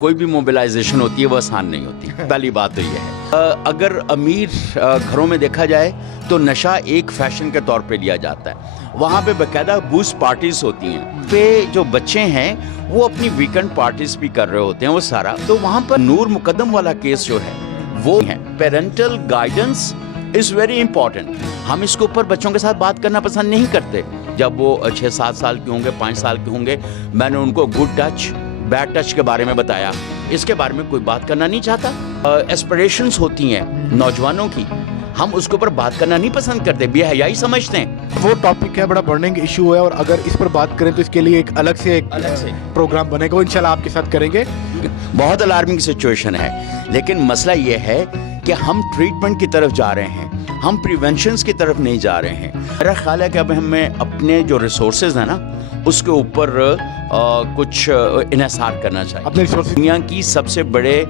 کوئی بھی موبلائزیشن ہوتی ہے وہ آسان نہیں ہوتی. پہلی بات تو یہ ہے اگر امیر گھروں میں دیکھا جائے تو نشہ ایک فیشن کے طور پہ لیا جاتا ہے. وہاں پہ باقاعدہ بوسٹ پارٹیز ہوتی ہیں پہ جو بچے ہیں وہ اپنی ویکنڈ پارٹیز بھی کر رہے ہوتے ہیں وہ سارا. تو وہاں پر نور مقدم والا کیس جو ہے وہ ہے parental guidance is very important. ہم اس کے اوپر بچوں کے ساتھ بات کرنا پسند نہیں کرتے. جب وہ 6-7 سال کے ہوں گے 5 سال کے ہوں گے میں نے ان کو گڈ ٹچ بیڈ ٹچ کے بارے میں بتایا. اس کے بارے میں کوئی بات کرنا نہیں چاہتا. ایسپریشنز ہوتی ہیں نوجوانوں کی, ہم اس کے اوپر بات کرنا نہیں پسند کرتے, بے حیائی سمجھتے ہیں. وہ ٹاپک ہے, بڑا برننگ ایشو ہے, اور اگر اس پر بات کریں تو اس کے لیے ایک الگ سے پروگرام بنے گا, وہ انشاءاللہ آپ کے ساتھ کریں گے. بہت الارمنگ سچویشن ہے, لیکن مسئلہ یہ ہے کہ ہم ٹریٹمنٹ کی طرف جا رہے ہیں, ہم پریونشنز کی طرف نہیں جا رہے ہیں. میرا خیال ہے کہ اب ہمیں اپنے جو ریسورسز ہیں نا اس کے اوپر کچھ انحصار کرنا چاہیے. اپنے ریسورسز دنیا کی سب سے بڑے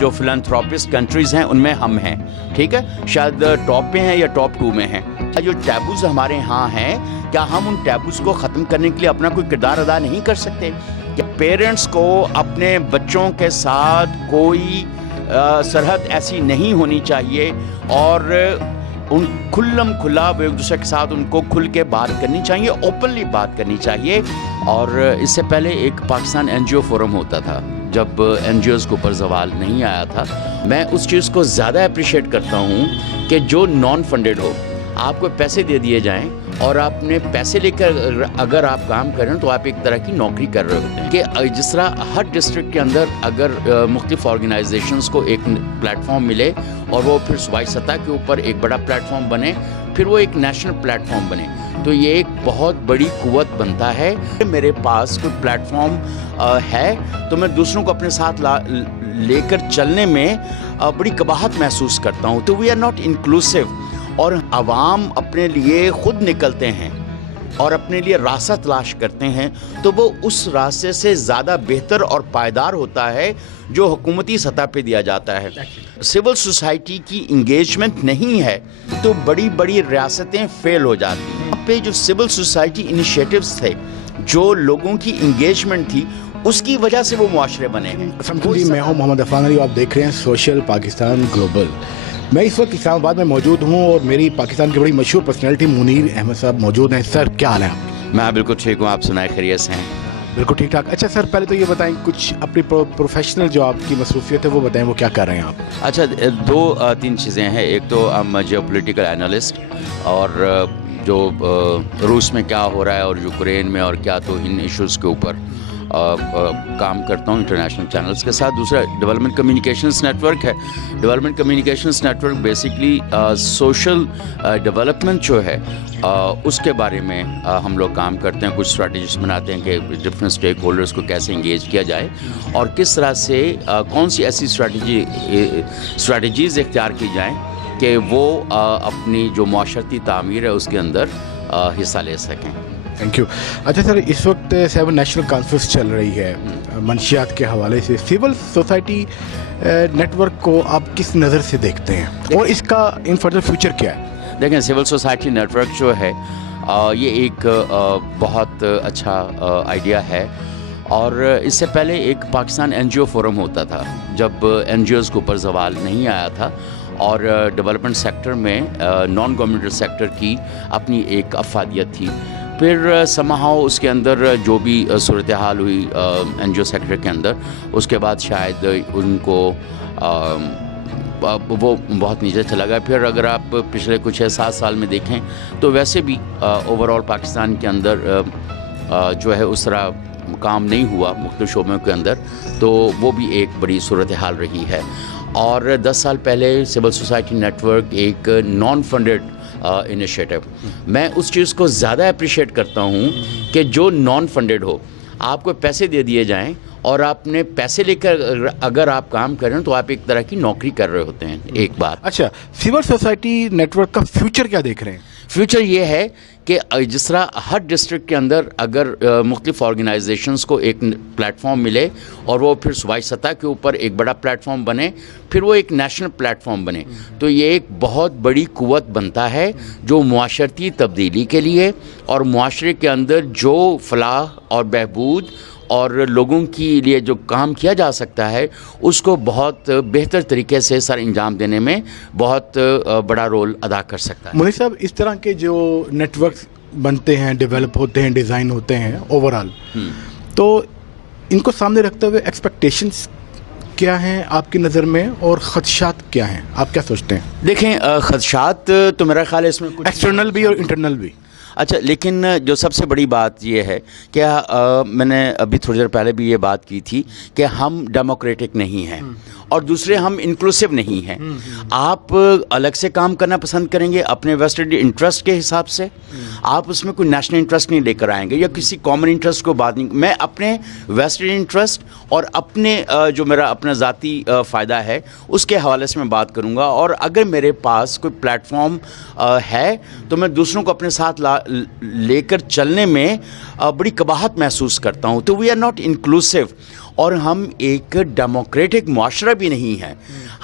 جو فلانتھروپسٹ کنٹریز ہیں ان میں ہم ہیں, ٹھیک ہے, شاید ٹاپ پہ ہیں یا ٹاپ 2 میں ہیں. جو ٹیبوز ہمارے ہاں ہیں, کیا ہم ان ٹیبوز کو ختم کرنے کے لیے اپنا کوئی کردار ادا نہیں کر سکتے؟ کہ پیرنٹس کو اپنے بچوں کے ساتھ کوئی سرحد ایسی نہیں ہونی چاہیے, اور ان کھلم کھلا وہ ایک دوسرے کے ساتھ ان کو کھل کے بات کرنی چاہیے, اوپنلی بات کرنی چاہیے. اور اس سے پہلے ایک پاکستان این جی او فورم ہوتا تھا جب این جی اوز کے اوپر زوال نہیں آیا تھا. میں اس چیز کو زیادہ اپریشیٹ کرتا ہوں کہ جو نان فنڈڈ ہو, آپ کو پیسے دے دیے جائیں اور آپ نے پیسے لے کر اگر آپ کام کریں تو آپ ایک طرح کی نوکری کر رہے ہوتے ہیں. کہ جس طرح ہر ڈسٹرکٹ کے اندر اگر مختلف آرگنائزیشنز کو ایک پلیٹ فارم ملے اور وہ پھر صوبائی سطح کے اوپر ایک بڑا پلیٹ فارم بنے, پھر وہ ایک نیشنل پلیٹ فارم بنے, تو یہ ایک بہت بڑی قوت بنتا ہے. میرے پاس کوئی پلیٹ فارم ہے تو میں دوسروں کو اپنے ساتھ لے کر چلنے میں بڑی قباحت محسوس کرتا ہوں. تو وی آر ناٹ انکلوسیو, اور عوام اپنے لیے خود نکلتے ہیں اور اپنے لیے راستہ تلاش کرتے ہیں, تو وہ اس راستے سے زیادہ بہتر اور پائیدار ہوتا ہے جو حکومتی سطح پہ دیا جاتا ہے. سول سوسائٹی کی انگیجمنٹ نہیں ہے تو بڑی بڑی ریاستیں فیل ہو جاتی ہیں. یہاں پہ جو سول سوسائٹی انیشیٹوز تھے, جو لوگوں کی انگیجمنٹ تھی, اس کی وجہ سے وہ معاشرے بنے ہیں. میں ہوں محمد عفان علی, آپ دیکھ رہے ہیں سوشل پاکستان گلوبل. میں اس وقت اسلام آباد میں موجود ہوں اور میری پاکستان کی بڑی مشہور پرسنالٹی منیر احمد صاحب موجود ہیں. سر کیا حال ہے آپ؟ میں بالکل ٹھیک ہوں, آپ سنائیں خیریت سے ہیں؟ بالکل ٹھیک ٹھاک. اچھا سر, پہلے تو یہ بتائیں کچھ اپنی پروفیشنل جو آپ کی مصروفیت ہے وہ بتائیں, وہ کیا کر رہے ہیں آپ؟ اچھا, 2-3 چیزیں ہیں. ایک تو جیو پولیٹیکل اینالسٹ, اور جو روس میں کیا ہو رہا ہے اور یوکرین میں اور کیا, تو ان ایشوز کے اوپر کام کرتا ہوں انٹرنیشنل چینلز کے ساتھ. دوسرا ڈیولپمنٹ کمیونیکیشنز نیٹ ورک ہے. Development communications network basically social development جو ہے اس کے بارے میں ہم لوگ کام کرتے ہیں. کچھ اسٹریٹجیز بناتے ہیں کہ ڈفرینٹ اسٹیک ہولڈرس کو کیسے انگیج کیا جائے اور کس طرح سے کون سی ایسی اسٹریٹجیز اختیار کی جائیں کہ وہ اپنی جو معاشرتی تعمیر ہے اس کے اندر حصہ لے سکیں. Thank you. اچھا سر, اس وقت 7 نیشنل کانفرنس چل رہی ہے منشیات کے حوالے سے. سول سوسائٹی نیٹ ورک کو آپ کس نظر سے دیکھتے ہیں اور اس کا ان فردر فیوچر کیا ہے؟ دیکھیں, سول سوسائٹی نیٹ ورک جو ہے یہ ایک بہت اچھا آئیڈیا ہے. اور اس سے پہلے ایک پاکستان این جی او فورم ہوتا تھا جب این جی اوز کے اوپر زوال نہیں آیا تھا, اور ڈیولپمنٹ سیکٹر میں نان گورنمنٹل سیکٹر کی اپنی ایک افادیت تھی. پھر سمہاؤ اس کے اندر جو بھی صورتحال ہوئی این جی او سیکٹر کے اندر, اس کے بعد شاید ان کو وہ بہت نیچے چلا گیا. پھر اگر آپ پچھلے کچھ 6-7 سال میں دیکھیں تو ویسے بھی اوور آل پاکستان کے اندر جو ہے اس طرح کام نہیں ہوا مختلف شعبوں کے اندر, تو وہ بھی ایک بڑی صورتحال رہی ہے. اور 10 سال پہلے سول سوسائٹی نیٹ ورک ایک نان فنڈڈ انیشیٹو, میں اس چیز کو زیادہ اپریشیٹ کرتا ہوں کہ جو نان فنڈڈ ہو, آپ کو پیسے دے دیے جائیں اور آپ نے پیسے لے کر اگر آپ کام کریں تو آپ ایک طرح کی نوکری کر رہے ہوتے ہیں. ایک بات. اچھا, سول سوسائٹی نیٹ ورک کا فیوچر کیا دیکھ رہے ہیں؟ فیوچر یہ ہے کہ جس طرح ہر ڈسٹرکٹ کے اندر اگر مختلف آرگنائزیشنز کو ایک پلیٹ فارم ملے اور وہ پھر صوبائی سطح کے اوپر ایک بڑا پلیٹ فارم بنے, پھر وہ ایک نیشنل پلیٹ فارم بنے, تو یہ ایک بہت بڑی قوت بنتا ہے جو معاشرتی تبدیلی کے لیے اور معاشرے کے اندر جو فلاح اور بہبود اور لوگوں کے لیے جو کام کیا جا سکتا ہے اس کو بہت بہتر طریقے سے سر انجام دینے میں بہت بڑا رول ادا کر سکتا ہے. منیر صاحب، اس طرح کے جو نیٹ ورکس بنتے ہیں، ڈیولپ ہوتے ہیں، ڈیزائن ہوتے ہیں اوور آل، تو ان کو سامنے رکھتے ہوئے ایکسپیکٹیشنس کیا ہیں آپ کی نظر میں، اور خدشات کیا ہیں؟ آپ کیا سوچتے ہیں؟ دیکھیں خدشات تو میرا خیال ہے اس میں کچھ ایکسٹرنل بھی اور انٹرنل بھی. اچھا، لیکن جو سب سے بڑی بات یہ ہے کہ میں نے ابھی تھوڑی دیر پہلے بھی یہ بات کی تھی کہ ہم ڈیموکریٹک نہیں ہیں، اور دوسرے ہم انکلوسیو نہیں ہیں. آپ الگ سے کام کرنا پسند کریں گے اپنے ویسٹڈ انٹرسٹ کے حساب سے، آپ اس میں کوئی نیشنل انٹرسٹ نہیں لے کر آئیں گے یا کسی کامن انٹرسٹ کو بات نہیں. میں اپنے ویسٹڈ انٹرسٹ اور اپنے جو میرا اپنا ذاتی فائدہ ہے اس کے حوالے سے میں بات کروں گا. اور اگر میرے پاس کوئی پلیٹ فارم ہے تو میں دوسروں کو اپنے ساتھ لے کر چلنے میں بڑی قباحت محسوس کرتا ہوں. تو وی آر ناٹ انکلوسیو، اور ہم ایک ڈیموکریٹک معاشرہ بھی نہیں ہے.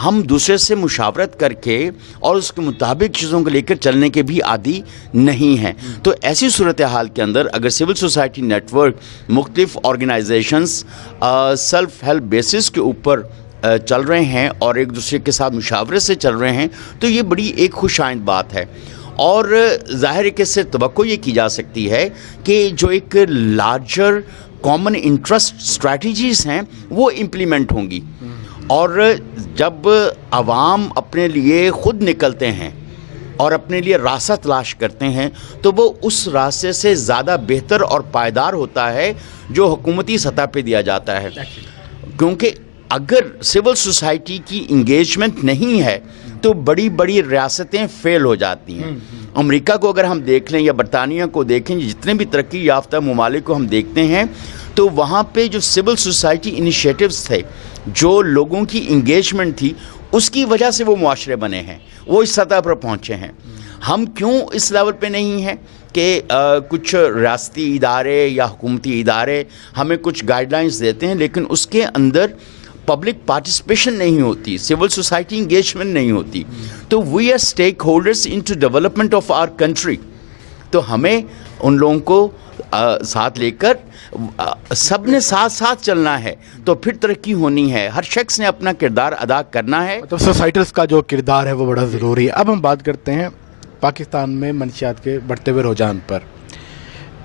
ہم دوسرے سے مشاورت کر کے اور اس کے مطابق چیزوں کو لے کر چلنے کے بھی عادی نہیں ہیں. تو ایسی صورتحال کے اندر اگر سول سوسائٹی نیٹ ورک مختلف آرگنائزیشنز سیلف ہیلپ بیسس کے اوپر چل رہے ہیں اور ایک دوسرے کے ساتھ مشاورت سے چل رہے ہیں تو یہ بڑی ایک خوش آئند بات ہے. اور ظاہر ہے کہ اس سے توقع یہ کی جا سکتی ہے کہ جو ایک لارجر کامن انٹرسٹ اسٹریٹجیز ہیں وہ امپلیمنٹ ہوں گی. اور جب عوام اپنے لیے خود نکلتے ہیں اور اپنے لیے راستہ تلاش کرتے ہیں تو وہ اس راستے سے زیادہ بہتر اور پائیدار ہوتا ہے جو حکومتی سطح پہ دیا جاتا ہے. کیونکہ اگر سول سوسائٹی کی انگیجمنٹ نہیں ہے تو بڑی بڑی ریاستیں فیل ہو جاتی ہیں. امریکہ کو اگر ہم دیکھ لیں یا برطانیہ کو دیکھیں، جتنے بھی ترقی یافتہ ممالک کو ہم دیکھتے ہیں تو وہاں پہ جو سول سوسائٹی انیشیٹوز تھے، جو لوگوں کی انگیجمنٹ تھی، اس کی وجہ سے وہ معاشرے بنے ہیں، وہ اس سطح پر پہنچے ہیں. ہم کیوں اس لیول پہ نہیں ہیں کہ کچھ ریاستی ادارے یا حکومتی ادارے ہمیں کچھ گائیڈ لائنز دیتے ہیں لیکن اس کے اندر پبلک پارٹیسپیشن نہیں ہوتی، سول سوسائٹی انگیجمنٹ نہیں ہوتی. تو we are stakeholders into development of our country. تو ہمیں ان لوگوں کو ساتھ لے کر سب نے ساتھ ساتھ چلنا ہے تو پھر ترقی ہونی ہے. ہر شخص نے اپنا کردار ادا کرنا ہے. تو سوسائٹیز کا جو کردار ہے وہ بڑا ضروری ہے. اب ہم بات کرتے ہیں پاکستان میں منشیات کے بڑھتے ہوئے رجحان پر.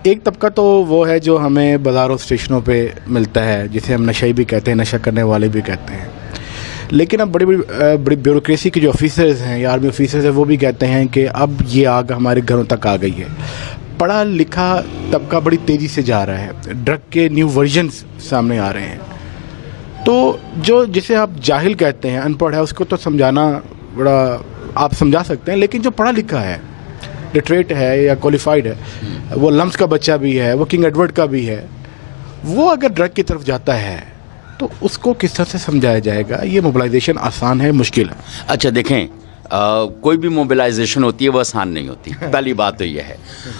ایک طبقہ تو وہ ہے جو ہمیں بازاروں اسٹیشنوں پہ ملتا ہے، جسے ہم نشئی بھی کہتے ہیں، نشہ کرنے والے بھی کہتے ہیں. لیکن اب بڑی بیوروکریسی کے جو آفیسرز ہیں یا آرمی آفیسرز ہیں وہ بھی کہتے ہیں کہ اب یہ آگ ہمارے گھروں تک آ گئی ہے. پڑھا لکھا طبقہ بڑی تیزی سے جا رہا ہے، ڈرگ کے نیو ورژنز سامنے آ رہے ہیں. تو جسے آپ جاہل کہتے ہیں، ان پڑھ ہے، اس کو تو سمجھانا بڑا آپ سمجھا سکتے ہیں، لیکن جو پڑھا لکھا ہے، لٹریٹ ہے یا کوالیفائڈ ہے، وہ لمس کا بچہ بھی ہے، وہ کنگ ایڈورڈ کا بھی ہے، وہ اگر ڈرگ کی طرف جاتا ہے تو اس کو کس طرح سے سمجھایا جائے گا؟ یہ موبلائزیشن آسان ہے، مشکل ہے؟ اچھا دیکھیں، کوئی بھی موبلائزیشن ہوتی ہے وہ آسان نہیں ہوتی، پہلی بات تو یہ ہے.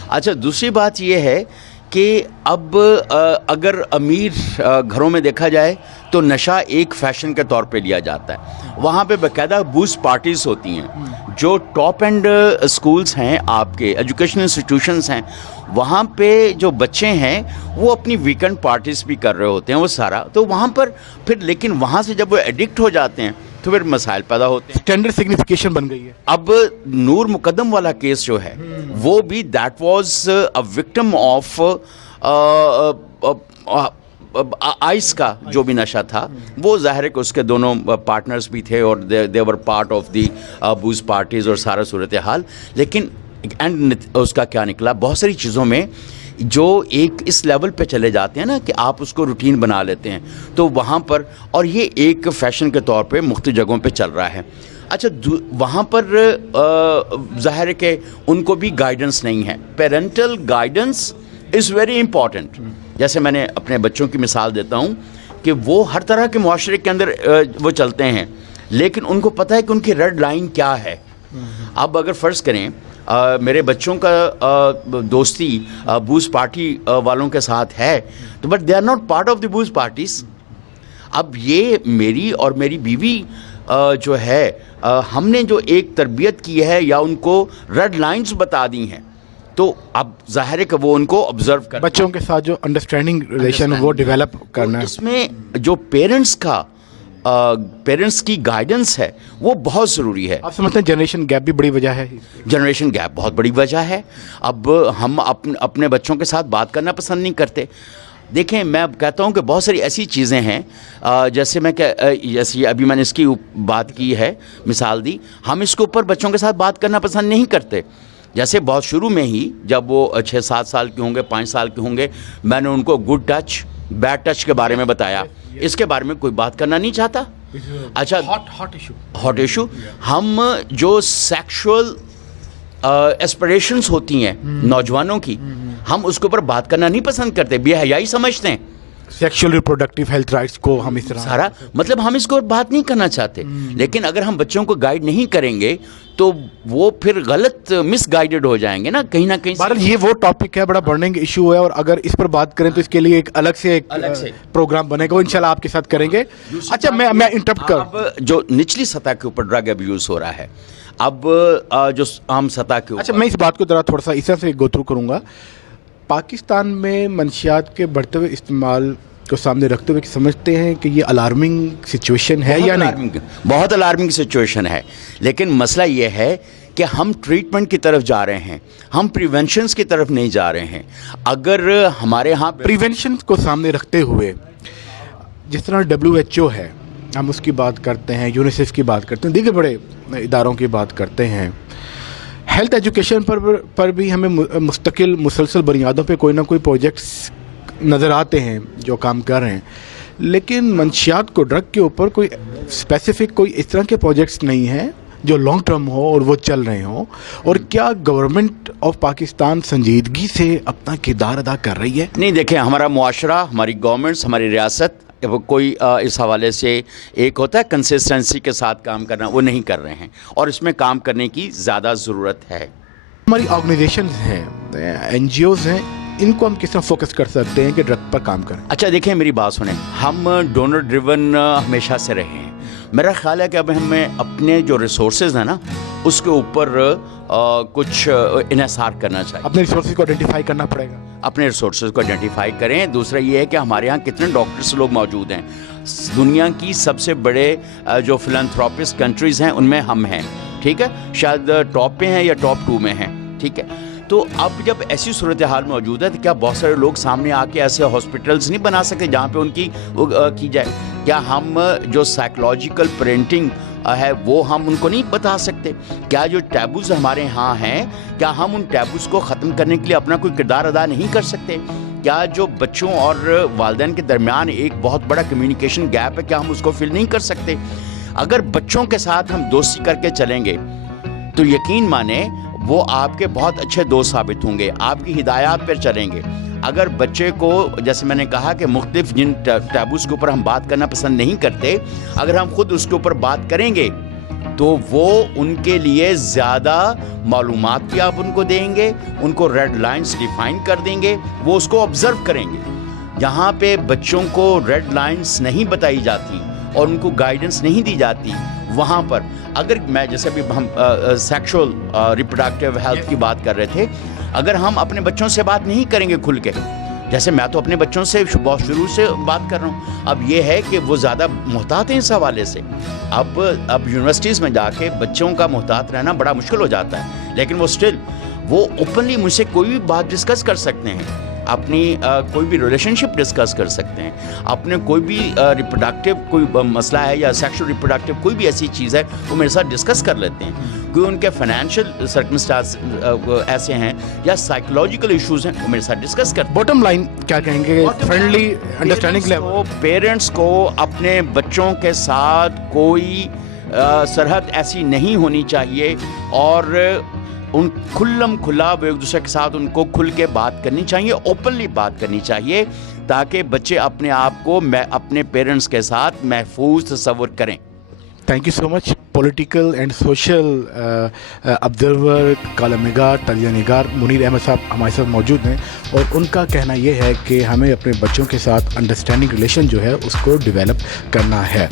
اچھا دوسری بات یہ ہے کہ اب اگر امیر گھروں میں دیکھا جائے تو نشہ ایک فیشن کے طور پہ لیا جاتا ہے. وہاں پہ باقاعدہ بوسٹ پارٹیز ہوتی ہیں. جو ٹاپ اینڈ اسکولز ہیں، آپ کے ایجوکیشن انسٹیٹیوشنز ہیں، وہاں پہ جو بچے ہیں وہ اپنی ویکنڈ پارٹیز بھی کر رہے ہوتے ہیں، وہ سارا تو وہاں پر پھر، لیکن وہاں سے جب وہ ایڈکٹ ہو جاتے ہیں تو پھر مسائل پیدا ہوتے ہیں. اسٹینڈرڈ سگنیفیکیشن بن گئی ہے. اب نور مقدم والا کیس جو ہے وہ بھی that was a victim of ice کا جو بھی نشہ تھا. وہ ظاہر ہے کہ اس کے دونوں پارٹنرز بھی تھے اور they were part of the both parties اور سارا صورتحال. لیکن اینڈ اس کا کیا نکلا؟ بہت ساری چیزوں میں جو ایک اس لیول پہ چلے جاتے ہیں نا کہ آپ اس کو روٹین بنا لیتے ہیں تو وہاں پر، اور یہ ایک فیشن کے طور پہ مختلف جگہوں پہ چل رہا ہے. اچھا وہاں پر ظاہر ہے کہ ان کو بھی گائیڈنس نہیں ہے. Parental guidance is very important. جیسے میں نے اپنے بچوں کی مثال دیتا ہوں کہ وہ ہر طرح کے معاشرے کے اندر وہ چلتے ہیں لیکن ان کو پتہ ہے کہ ان کی ریڈ لائن کیا ہے. اب اگر فرض کریں میرے بچوں کا دوستی بوز پارٹی والوں کے ساتھ ہے تو but they are not part of the both parties. اب یہ میری اور میری بیوی جو ہے ہم نے جو ایک تربیت کی ہے یا ان کو ریڈ لائنز بتا دی ہیں تو اب ظاہر ہے کہ وہ ان کو آبزرو کر بچوں کے ساتھ جو انڈرسٹینڈنگ ریلیشن وہ ڈیولپ کرنا ہے. اس میں جو پیرنٹس کی گائیڈنس ہے وہ بہت ضروری ہے. آپ سمجھتے ہیں جنریشن گیپ بھی بڑی وجہ ہے؟ جنریشن گیپ بہت بڑی وجہ ہے. اب ہم اپنے بچوں کے ساتھ بات کرنا پسند نہیں کرتے. دیکھیں میں کہتا ہوں کہ بہت ساری ایسی چیزیں ہیں جیسے ابھی میں نے اس کی بات کی ہے، مثال دی، ہم اس کے اوپر بچوں کے ساتھ بات کرنا پسند نہیں کرتے. جیسے بہت شروع میں ہی جب وہ 6-7 سال کے ہوں گے، 5 سال کے ہوں گے، میں نے ان کو گڈ ٹچ بیڈ ٹچ کے بارے میں بتایا. اس کے بارے میں کوئی بات کرنا نہیں چاہتا. اچھا ہاٹ ایشو ہم جو سیکشول ایسپریشنز ہوتی ہیں نوجوانوں کی، ہم اس کے اوپر بات کرنا نہیں پسند کرتے، بے حیائی سمجھتے ہیں. سیکشول ریپروڈکٹیو ہیلتھ رائٹس کو ہم اس طرح سارا مطلب ہم اس کو بات نہیں کرنا چاہتے. لیکن اگر ہم بچوں کو گائیڈ نہیں کریں گے تو وہ پھر غلط مس گائیڈڈ ہو جائیں گے نا کہیں نہ کہیں. بہرحال یہ وہ ٹاپک ہے، بڑا برننگ ایشو ہے، اور اگر اس پر بات کریں تو اس کے لیے ایک الگ سے پروگرام بنے گا، وہ انشاءاللہ آپ کے ساتھ کریں گے. اچھا میں انٹرپٹ کر، اب جو نچلی سطح کے اوپر ڈرگ ابیوز ہو رہا ہے، اب جو عام سطح کے اوپر، اچھا میں اس بات کو ذرا تھوڑا سا اس طرح سے گو تھرو کروں گا. پاکستان میں منشیات کے بڑھتے ہوئے استعمال کو سامنے رکھتے ہوئے سمجھتے ہیں کہ یہ الارمنگ سچویشن ہے یا نہیں؟ بہت الارمنگ سچویشن ہے. لیکن مسئلہ یہ ہے کہ ہم ٹریٹمنٹ کی طرف جا رہے ہیں، ہم پریونشنز کی طرف نہیں جا رہے ہیں. اگر ہمارے ہاں پریونشن کو سامنے رکھتے ہوئے جس طرح WHO ہے، ہم اس کی بات کرتے ہیں، یونیسیف کی بات کرتے ہیں، دیگر بڑے اداروں کی بات کرتے ہیں، ہیلتھ ایجوکیشن پر بھی ہمیں مسلسل بنیادوں پہ کوئی نہ کوئی پروجیکٹس نظر آتے ہیں جو کام کر رہے ہیں. لیکن منشیات کو ڈرگ کے اوپر کوئی اسپیسیفک کوئی اس طرح کے پروجیکٹس نہیں ہیں جو لانگ ٹرم ہو اور وہ چل رہے ہوں. اور کیا گورنمنٹ آف پاکستان سنجیدگی سے اپنا کردار ادا کر رہی ہے؟ نہیں، دیکھیں ہمارا معاشرہ، ہماری گورنمنٹس، ہماری ریاست کوئی اس حوالے سے ایک ہوتا ہے کنسسٹنسی کے ساتھ کام کرنا، وہ نہیں کر رہے ہیں، اور اس میں کام کرنے کی زیادہ ضرورت ہے. ہماری آرگنائزیشنز ہیں، NGOs ہیں، ان کو ہم کس طرح فوکس کر سکتے ہیں کہ ڈرگ پر کام کریں؟ اچھا دیکھیں میری بات سنیں، ہم ڈونر ڈریون ہمیشہ سے رہے ہیں. میرا خیال ہے کہ اب ہمیں اپنے جو ریسورسز ہیں نا اس کے اوپر کچھ انحصار کرنا چاہیے. اپنے ریسورسز کو آئیڈینٹیفائی کرنا پڑے گا. اپنے ریسورسز کو آئیڈینٹیفائی کریں. دوسرا یہ ہے کہ ہمارے ہاں کتنے ڈاکٹرس لوگ موجود ہیں. دنیا کی سب سے بڑے جو فلانتھراپسٹ کنٹریز ہیں ان میں ہم ہیں، ٹھیک ہے، شاید ٹاپ پہ ہیں یا ٹاپ 2 میں ہیں، ٹھیک ہے. تو اب جب ایسی صورتحال موجود ہے تو کیا بہت سارے لوگ سامنے آ کے ایسے ہاسپٹلس نہیں بنا سکتے جہاں پہ ان کی کی جائے؟ کیا ہم جو سائیکولوجیکل پیرنٹنگ ہے وہ ہم ان کو نہیں بتا سکتے؟ کیا جو ٹیبوز ہمارے ہاں ہیں، کیا ہم ان ٹیبوز کو ختم کرنے کے لیے اپنا کوئی کردار ادا نہیں کر سکتے؟ کیا جو بچوں اور والدین کے درمیان ایک بہت بڑا کمیونیکیشن گیپ ہے، کیا ہم اس کو فل نہیں کر سکتے؟ اگر بچوں کے ساتھ ہم دوستی کر کے چلیں گے تو یقین مانیں وہ آپ کے بہت اچھے دوست ثابت ہوں گے، آپ کی ہدایات پر چلیں گے. اگر بچے کو، جیسے میں نے کہا کہ مختلف جن ٹیبوز کے اوپر ہم بات کرنا پسند نہیں کرتے، اگر ہم خود اس کے اوپر بات کریں گے تو وہ ان کے لیے زیادہ معلومات بھی آپ ان کو دیں گے، ان کو ریڈ لائنز ڈیفائن کر دیں گے، وہ اس کو آبزرو کریں گے. جہاں پہ بچوں کو ریڈ لائنز نہیں بتائی جاتی اور ان کو گائیڈنس نہیں دی جاتی، وہاں پر اگر میں جیسے ابھی ہم سیکشول ریپروڈکٹیو ہیلتھ کی بات کر رہے تھے، اگر ہم اپنے بچوں سے بات نہیں کریں گے کھل کے، جیسے میں تو اپنے بچوں سے بہت شروع سے بات کر رہا ہوں، اب یہ ہے کہ وہ زیادہ محتاط ہیں اس حوالے سے. اب یونیورسٹیز میں جا کے بچوں کا محتاط رہنا بڑا مشکل ہو جاتا ہے، لیکن وہ اوپنلی مجھ سے کوئی بھی بات ڈسکس کر سکتے ہیں، اپنی کوئی بھی ریلیشن شپ ڈسکس کر سکتے ہیں، اپنے کوئی بھی ریپروڈکٹیو کوئی مسئلہ ہے یا سیکشل ریپروڈکٹیو کوئی بھی ایسی چیز ہے وہ میرے ساتھ ڈسکس کر لیتے ہیں. کوئی ان کے فائنینشیل سرکمسٹانس ایسے ہیں یا سائیکولوجیکل ایشوز ہیں وہ میرے ساتھ ڈسکس کرتے ہیں. باٹم لائن کیا کہیں گے؟ Friendly understanding level. پیرنٹس کو اپنے بچوں کے ساتھ کوئی سرحد ایسی نہیں ہونی چاہیے اور ان کھلا وہ ایک دوسرے کے ساتھ ان کو کھل کے بات کرنی چاہیے، اوپنلی بات کرنی چاہیے، تاکہ بچے اپنے آپ کو اپنے پیرنٹس کے ساتھ محفوظ تصور کریں. Thank you so much. Political and social observer, column نگار، تجزیہ نگار منیر احمد صاحب ہمارے ساتھ موجود ہیں، اور ان کا کہنا یہ ہے کہ ہمیں اپنے بچوں کے ساتھ انڈرسٹینڈنگ ریلیشن جو ہے اس کو ڈیولپ کرنا ہے.